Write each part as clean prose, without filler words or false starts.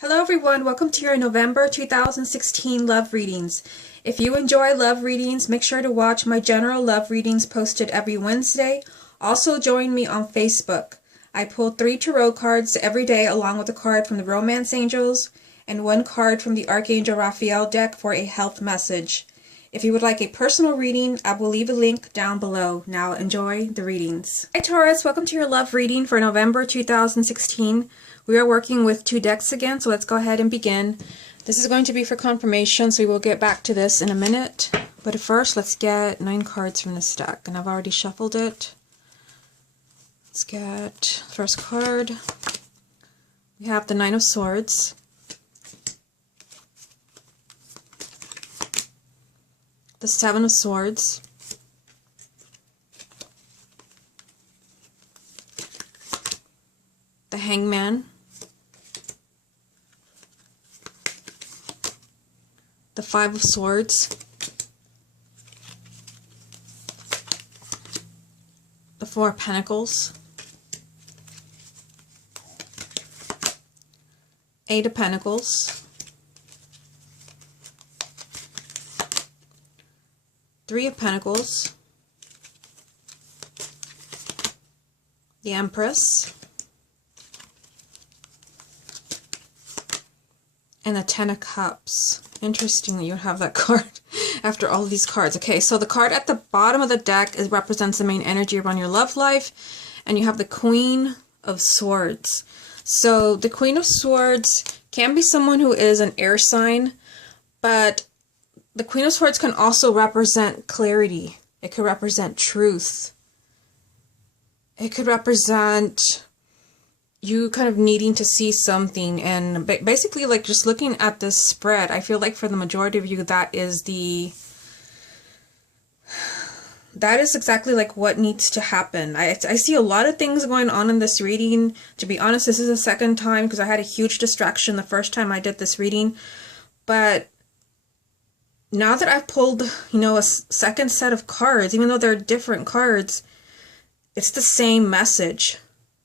Hello everyone, welcome to your November 2016 love readings. If you enjoy love readings, make sure to watch my general love readings posted every Wednesday. Also join me on Facebook. I pull 3 tarot cards every day along with a card from the Romance Angels and 1 card from the Archangel Raphael deck for a health message. If you would like a personal reading, I will leave a link down below. Now enjoy the readings. Hi Taurus, welcome to your love reading for November 2016. We are working with 2 decks again, so let's go ahead and begin. This is going to be for confirmation, so we will get back to this in a minute. But first, let's get 9 cards from this deck, and I've already shuffled it. Let's get first card. We have the 9 of Swords. The 7 of Swords. The Hangman. The 5 of Swords. The 4 of Pentacles. 8 of Pentacles. 3 of Pentacles. The Empress. And the 10 of Cups. Interesting that you have that card after all of these cards. Okay, so the card at the bottom of the deck represents the main energy around your love life. And you have the Queen of Swords. So the Queen of Swords can be someone who is an air sign, but the Queen of Swords can also represent clarity. It could represent truth. It could represent you kind of needing to see something, and basically like just looking at this spread, I feel like for the majority of you that is exactly like what needs to happen. I see a lot of things going on in this reading. To be honest, this is the second time because I had a huge distraction the first time I did this reading, but now that I've pulled, a second set of cards, even though they're different cards, it's the same message.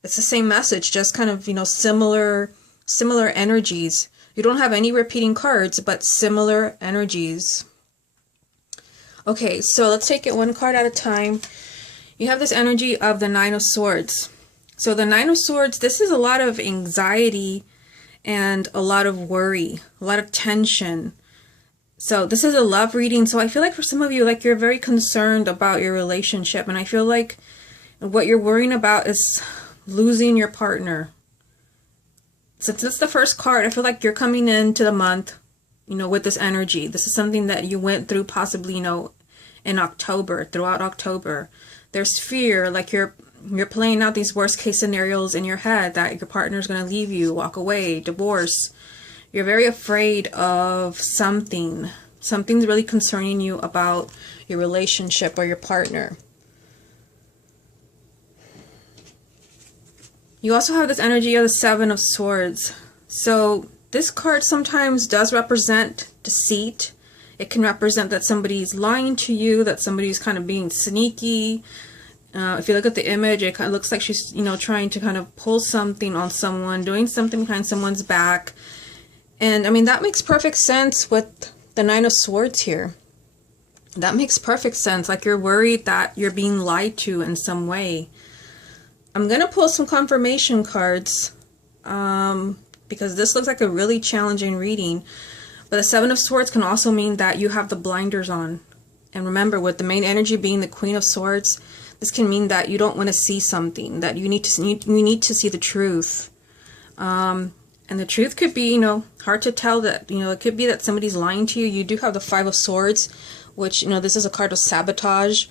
It's the same message, just kind of, similar energies. You don't have any repeating cards, but similar energies. Okay, so let's take it 1 card at a time. You have this energy of the 9 of Swords. So the 9 of Swords, this is a lot of anxiety and a lot of worry, a lot of tension. So this is a love reading. So I feel like for some of you, like you're very concerned about your relationship. And I feel like what you're worrying about is losing your partner. Since it's the first card, I feel like you're coming into the month, with this energy. This is something that you went through possibly, in October, throughout October. There's fear, like you're playing out these worst case scenarios in your head that your partner's going to leave you, walk away, divorce. You're very afraid of something. Something's really concerning you about your relationship or your partner. You also have this energy of the 7 of Swords. So this card sometimes does represent deceit. It can represent that somebody's lying to you, that somebody's kind of being sneaky. If you look at the image, it kind of looks like she's, trying to kind of pull something on someone, doing something behind someone's back. And I mean, that makes perfect sense with the 9 of Swords here. That makes perfect sense. Like you're worried that you're being lied to in some way. I'm going to pull some confirmation cards because this looks like a really challenging reading. But the 7 of Swords can also mean that you have the blinders on. And remember, with the main energy being the Queen of Swords, this can mean that you don't want to see something, that you need to see the truth. And the truth could be, hard to tell. That, it could be that somebody's lying to you. You do have the 5 of Swords, which, this is a card of sabotage,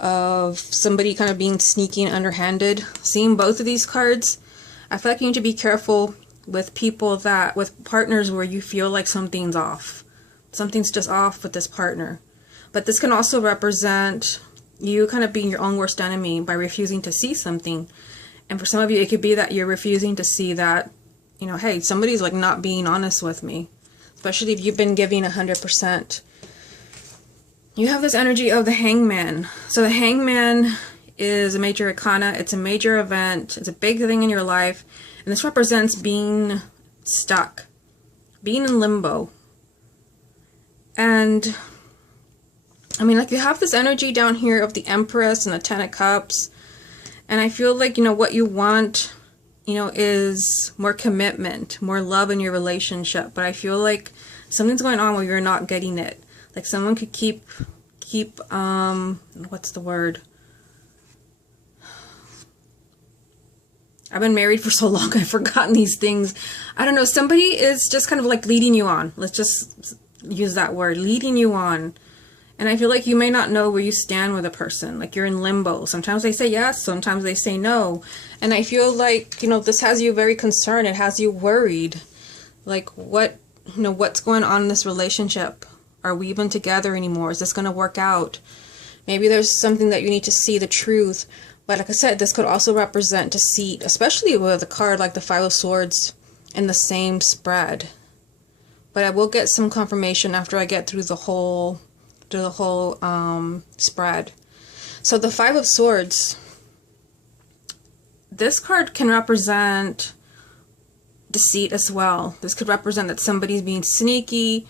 of somebody kind of being sneaky and underhanded. Seeing both of these cards, I feel like you need to be careful with with partners where you feel like something's off. Something's just off with this partner. But this can also represent you kind of being your own worst enemy by refusing to see something. And for some of you, it could be that you're refusing to see that, hey, somebody's like not being honest with me. Especially if you've been giving 100%. You have this energy of the Hangman. So the Hangman is a major arcana. It's a major event. It's a big thing in your life. And this represents being stuck. being in limbo. And I mean, like, you have this energy down here of the Empress and the Ten of Cups. And I feel like, you know, what you want, you know, is more commitment, more love in your relationship. But I feel like something's going on where you're not getting it. Like, someone could keep, what's the word? I've been married for so long, I've forgotten these things. I don't know, somebody is just kind of like leading you on. Let's just use that word, leading you on. And I feel like you may not know where you stand with a person. Like, you're in limbo. Sometimes they say yes, sometimes they say no. And I feel like, you know, this has you very concerned. It has you worried. Like, what, you know, what's going on in this relationship? Are we even together anymore? Is this going to work out? Maybe there's something that you need to see the truth. But like I said, this could also represent deceit, especially with a card like the Five of Swords in the same spread. But I will get some confirmation after I get through the whole spread. So the Five of Swords, this card can represent deceit as well. This could represent that somebody's being sneaky,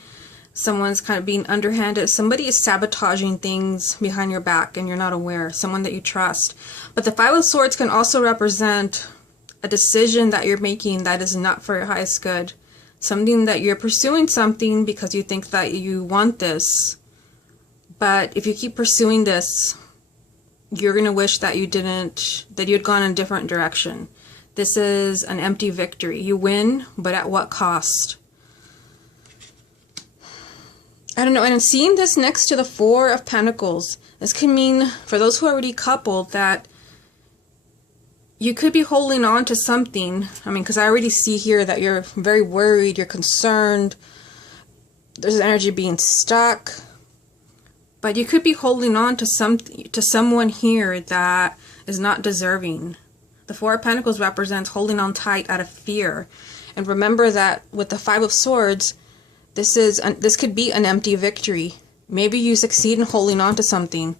someone's kind of being underhanded, somebody is sabotaging things behind your back and you're not aware, someone that you trust. But the Five of Swords can also represent a decision that you're making that is not for your highest good. Something that you're pursuing something because you think that you want this. But if you keep pursuing this, you're going to wish that you didn't, that you had gone in a different direction. This is an empty victory. You win, but at what cost? I don't know. And I'm seeing this next to the Four of Pentacles. This can mean, for those who are already coupled, that you could be holding on to something. I mean, because I already see here that you're very worried, you're concerned. There's energy being stuck. But you could be holding on to someone here that is not deserving. The Four of Pentacles represents holding on tight out of fear. And remember that with the Five of Swords, this could be an empty victory. Maybe you succeed in holding on to something,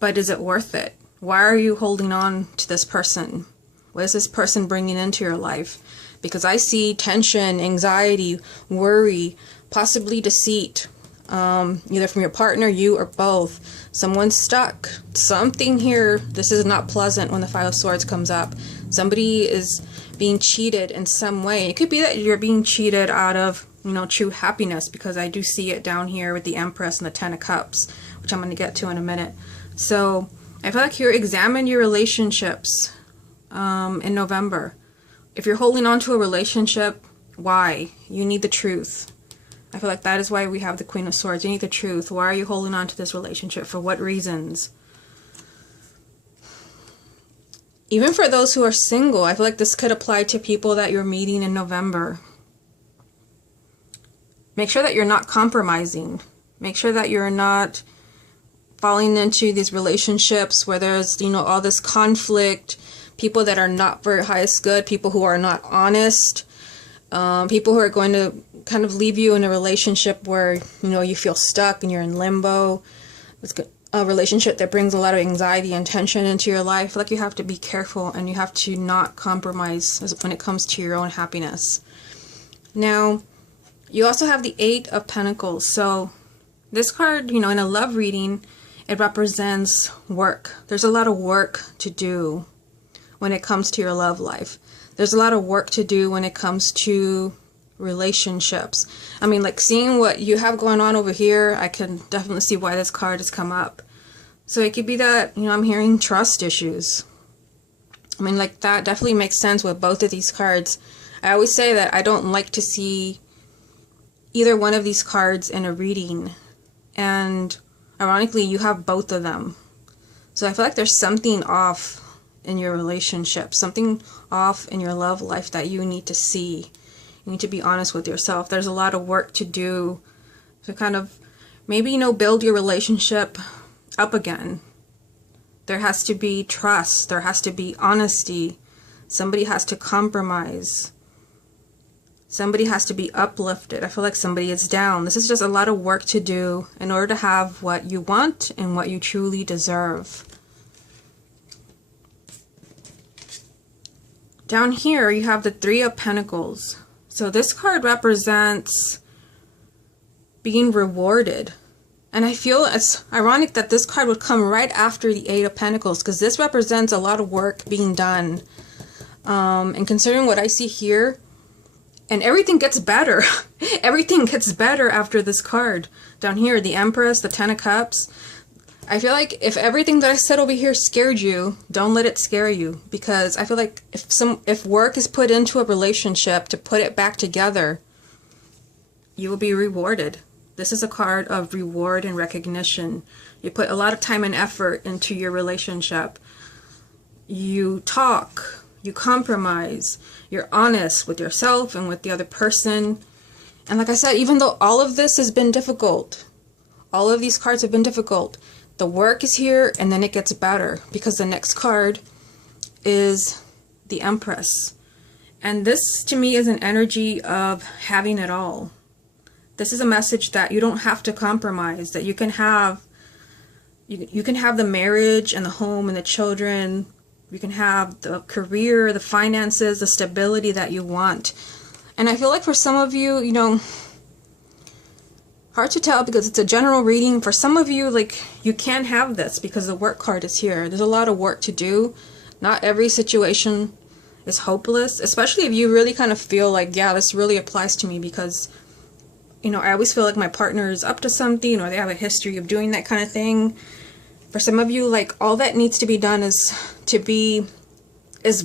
but is it worth it? Why are you holding on to this person? What is this person bringing into your life? Because I see tension, anxiety, worry, possibly deceit. Either from your partner, you, or both. Someone's stuck. Something here, this is not pleasant when the Five of Swords comes up. Somebody is being cheated in some way. It could be that you're being cheated out of, you know, true happiness, because I do see it down here with the Empress and the Ten of Cups, which I'm going to get to in a minute. So I feel like here, examine your relationships in November. If you're holding on to a relationship, why? You need the truth. I feel like that is why we have the Queen of Swords. You need the truth. Why are you holding on to this relationship? For what reasons? Even for those who are single, I feel like this could apply to people that you're meeting in November. Make sure that you're not compromising. Make sure that you're not falling into these relationships where there's, you know, all this conflict, people that are not for your highest good, people who are not honest, people who are going to kind of leave you in a relationship where, you know, you feel stuck and you're in limbo. It's a relationship that brings a lot of anxiety and tension into your life. I feel like you have to be careful and you have to not compromise when it comes to your own happiness. Now, you also have the Eight of Pentacles. So this card, you know, in a love reading, it represents work. There's a lot of work to do when it comes to your love life. There's a lot of work to do when it comes to relationships. I mean, like, seeing what you have going on over here, I can definitely see why this card has come up. So it could be that, you know, I'm hearing trust issues. I mean, like, that definitely makes sense with both of these cards. I always say that I don't like to see either one of these cards in a reading, and ironically, you have both of them. So I feel like there's something off in your relationship, something off in your love life that you need to see. You need to be honest with yourself. There's a lot of work to do to kind of maybe, you know, build your relationship up again. There has to be trust. There has to be honesty. Somebody has to compromise. Somebody has to be uplifted. I feel like somebody is down. This is just a lot of work to do in order to have what you want and what you truly deserve. Down here, you have the Three of Pentacles. So this card represents being rewarded. And I feel it's ironic that this card would come right after the Eight of Pentacles, because this represents a lot of work being done. And considering what I see here, and everything gets better. Everything gets better after this card. Down here, the Empress, the Ten of Cups. I feel like if everything that I said over here scared you, don't let it scare you. Because I feel like if work is put into a relationship to put it back together, you will be rewarded. This is a card of reward and recognition. You put a lot of time and effort into your relationship. You talk, you compromise, you're honest with yourself and with the other person. And like I said, even though all of this has been difficult, all of these cards have been difficult, the work is here, and then it gets better, because the next card is the Empress. And this to me is an energy of having it all. This is a message that you don't have to compromise, that you can have the marriage and the home and the children. You can have the career, the finances, the stability that you want. And I feel like for some of you, you know, hard to tell because it's a general reading. For some of you, like, you can't have this because the work card is here. There's a lot of work to do. Not every situation is hopeless, especially if you really kind of feel like, yeah, this really applies to me because, you know, I always feel like my partner is up to something or they have a history of doing that kind of thing. For some of you, like, all that needs to be done is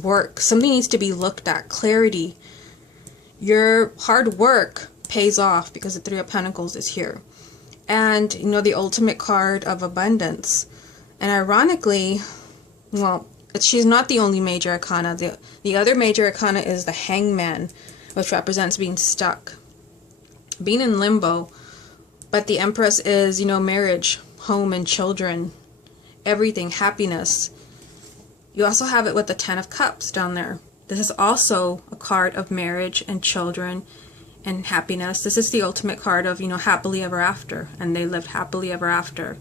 work. Something needs to be looked at. Clarity. Your hard work pays off because the Three of Pentacles is here. And, you know, the ultimate card of abundance. And ironically, well, she's not the only major arcana. The other major arcana is the Hangman, which represents being stuck, being in limbo. But the Empress is, you know, marriage, home and children, everything, happiness. You also have it with the Ten of Cups down there. This is also a card of marriage and children and happiness. This is the ultimate card of, you know, happily ever after. And they lived happily ever after.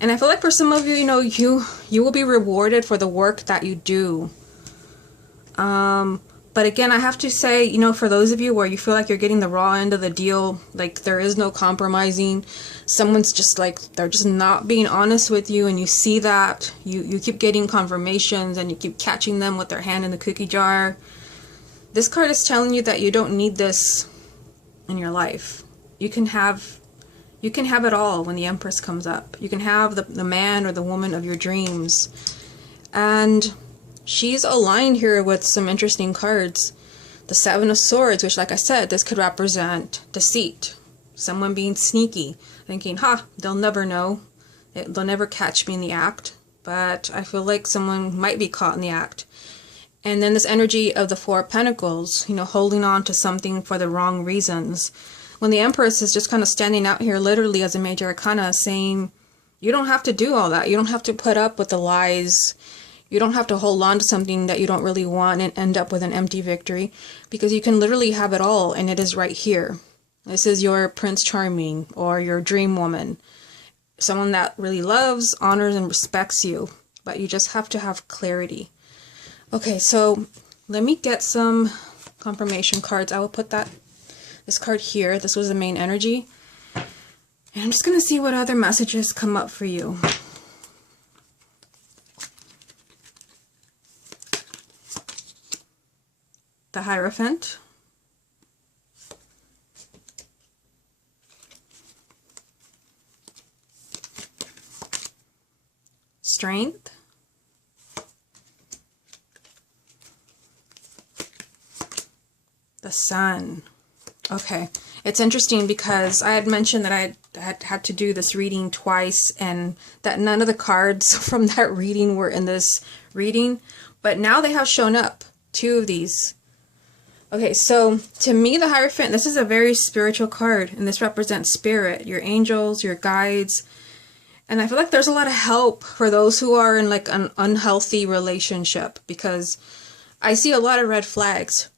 And I feel like for some of you, you know, you will be rewarded for the work that you do. But again, I have to say, you know, for those of you where you feel like you're getting the raw end of the deal, like there is no compromising, someone's just like, they're just not being honest with you, and you see that, you keep getting confirmations and you keep catching them with their hand in the cookie jar. This card is telling you that you don't need this in your life. You can have it all when the Empress comes up. You can have the man or the woman of your dreams. And she's aligned here with some interesting cards. The Seven of Swords, which, like I said, this could represent deceit. Someone being sneaky, thinking, they'll never know. They'll never catch me in the act. But I feel like someone might be caught in the act. And then this energy of the Four of Pentacles, you know, holding on to something for the wrong reasons. When the Empress is just kind of standing out here literally as a major arcana, saying, you don't have to do all that. You don't have to put up with the lies. You don't have to hold on to something that you don't really want and end up with an empty victory, because you can literally have it all, and it is right here. This is your Prince Charming or your dream woman. Someone that really loves, honors, and respects you, but you just have to have clarity. Okay, so let me get some confirmation cards. I will put this card here. This was the main energy. And I'm just going to see what other messages come up for you. The Hierophant. Strength. The Sun. Okay, it's interesting because I had mentioned that I had to do this reading twice and that none of the cards from that reading were in this reading, but now they have shown up, 2 of these. Okay, so to me, the Hierophant, this is a very spiritual card, and this represents spirit, your angels, your guides. And I feel like there's a lot of help for those who are in like an unhealthy relationship, because I see a lot of red flags.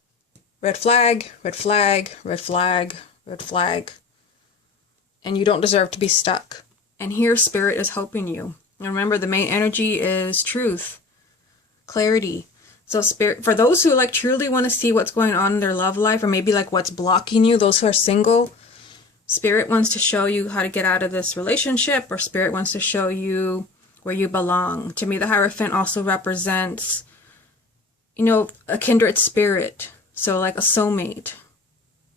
Red flag, red flag, red flag, red flag. And you don't deserve to be stuck. And here Spirit is helping you. And remember, the main energy is truth, clarity. So Spirit, for those who like truly want to see what's going on in their love life, or maybe like what's blocking you, those who are single, Spirit wants to show you how to get out of this relationship, or Spirit wants to show you where you belong. To me, the Hierophant also represents, you know, a kindred spirit. So like a soulmate.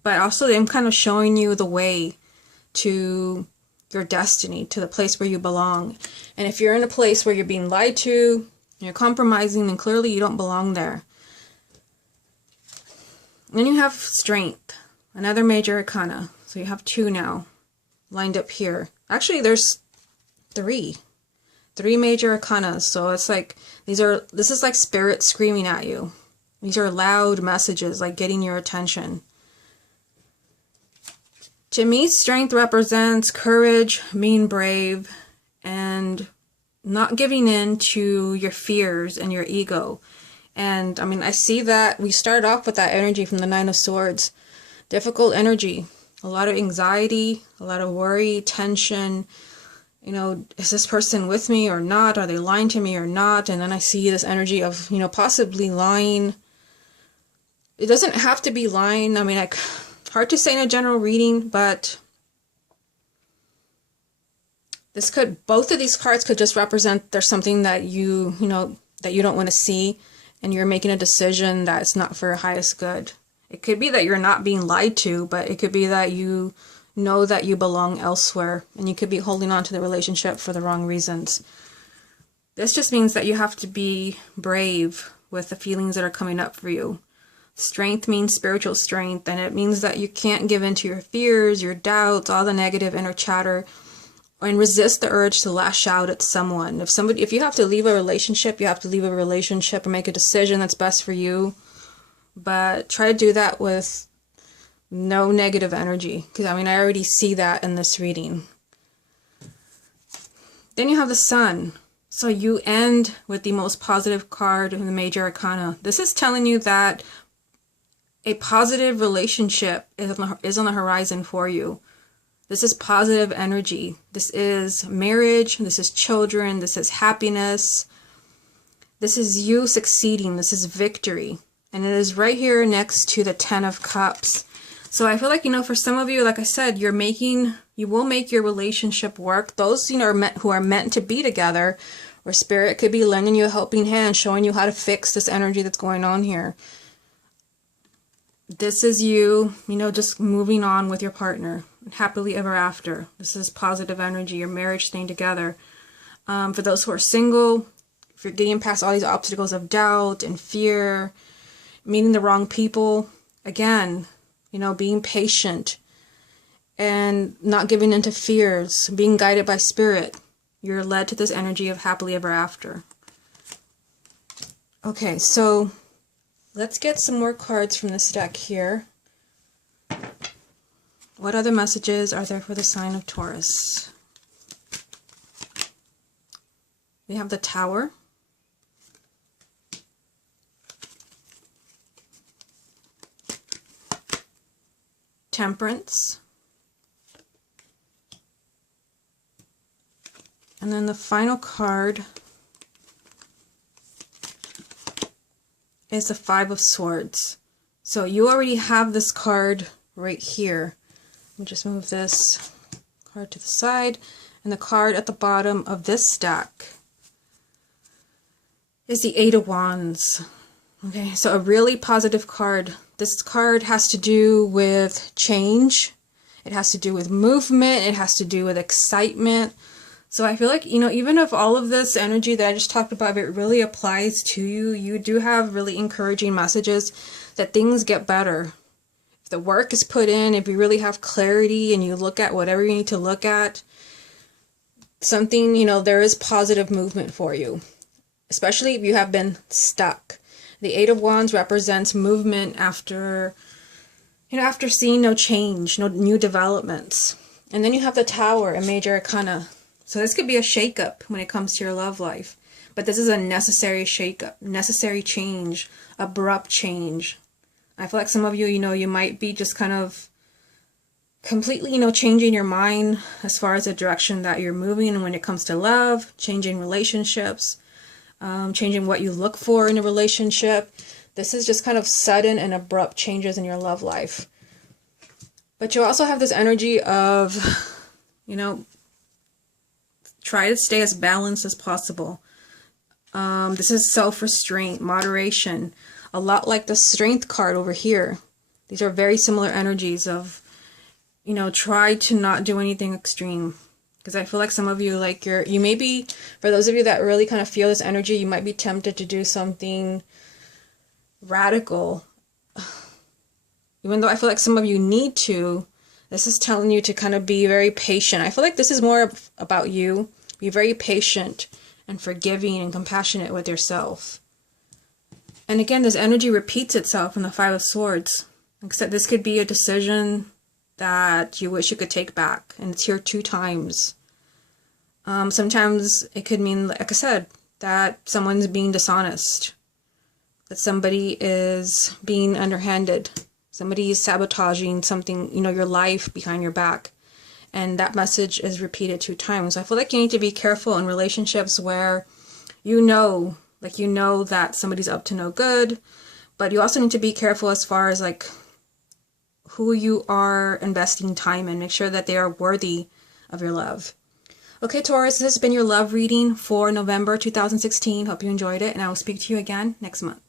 But also I'm kind of showing you the way to your destiny, to the place where you belong. And if you're in a place where you're being lied to, you're compromising, then clearly you don't belong there. Then you have Strength, another major arcana. So you have 2 now lined up here. Actually, there's 3 major arcanas. So it's like this is like Spirit screaming at you. These are loud messages, like getting your attention. To me, Strength represents courage, being brave, and not giving in to your fears and your ego. And I mean, I see that we start off with that energy from the 9 of Swords. Difficult energy, a lot of anxiety, a lot of worry, tension. You know, is this person with me or not? Are they lying to me or not? And then I see this energy of, you know, possibly lying. It doesn't have to be lying. I mean, like, hard to say in a general reading, but this could, both of these cards could just represent there's something that you know, that you don't want to see, and you're making a decision that's not for your highest good. It could be that you're not being lied to, but it could be that you know that you belong elsewhere, and you could be holding on to the relationship for the wrong reasons. This just means that you have to be brave with the feelings that are coming up for you. Strength means spiritual strength, and it means that you can't give in to your fears, your doubts, all the negative inner chatter, and resist the urge to lash out at someone. If you have to leave a relationship, you have to leave a relationship and make a decision that's best for you. But try to do that with no negative energy, because I mean, I already see that in this reading. Then you have the Sun. So you end with the most positive card in the major arcana. This is telling you that a positive relationship is on the horizon for you. This is positive energy. This is marriage. This is children. This is happiness. This is you succeeding. This is victory. And it is right here next to the 10 of Cups. So I feel like, you know, for some of you, like I said, you will make your relationship work. Those, you know, who are meant to be together, or Spirit could be lending you a helping hand, showing you how to fix this energy that's going on here. This is you, you know, just moving on with your partner, happily ever after. This is positive energy, your marriage staying together. For those who are single, if you're getting past all these obstacles of doubt and fear, meeting the wrong people, again, you know, being patient and not giving into fears, being guided by Spirit, you're led to this energy of happily ever after. Okay, so let's get some more cards from this deck here. What other messages are there for the sign of Taurus? We have the Tower. Temperance. And then the final card is the 5 of Swords. So you already have this card right here. Let me just move this card to the side. And the card at the bottom of this stack is the 8 of Wands. Okay, so a really positive card. This card has to do with change. It has to do with movement. It has to do with excitement. So I feel like, you know, even if all of this energy that I just talked about, if it really applies to you, you do have really encouraging messages that things get better. If the work is put in, if you really have clarity and you look at whatever you need to look at, something, you know, there is positive movement for you, especially if you have been stuck. The 8 of Wands represents movement after, you know, after seeing no change, no new developments. And then you have the Tower, a major arcana. So this could be a shakeup when it comes to your love life. But this is a necessary shakeup, necessary change, abrupt change. I feel like some of you, you know, you might be just kind of completely, you know, changing your mind as far as the direction that you're moving and when it comes to love, changing relationships. changing what you look for in a relationship. This is just kind of sudden and abrupt changes in your love life. But you also have this energy of, you know, try to stay as balanced as possible. This is self-restraint, moderation, a lot like the Strength card over here. These are very similar energies of, you know, try to not do anything extreme. Because I feel like some of you, like you may be, for those of you that really kind of feel this energy, you might be tempted to do something radical. Even though I feel like some of you need to, this is telling you to kind of be very patient. I feel like this is more about you. Be very patient and forgiving and compassionate with yourself. And again, this energy repeats itself in the Five of Swords. Except this could be a decision that you wish you could take back. And it's here 2 times. Sometimes it could mean, like I said, that someone's being dishonest. That somebody is being underhanded. Somebody is sabotaging something, you know, your life behind your back. And that message is repeated 2 times. So I feel like you need to be careful in relationships where you know that somebody's up to no good. But you also need to be careful as far as like who you are investing time in. Make sure that they are worthy of your love. Okay, Taurus, this has been your love reading for November 2016. Hope you enjoyed it, and I will speak to you again next month.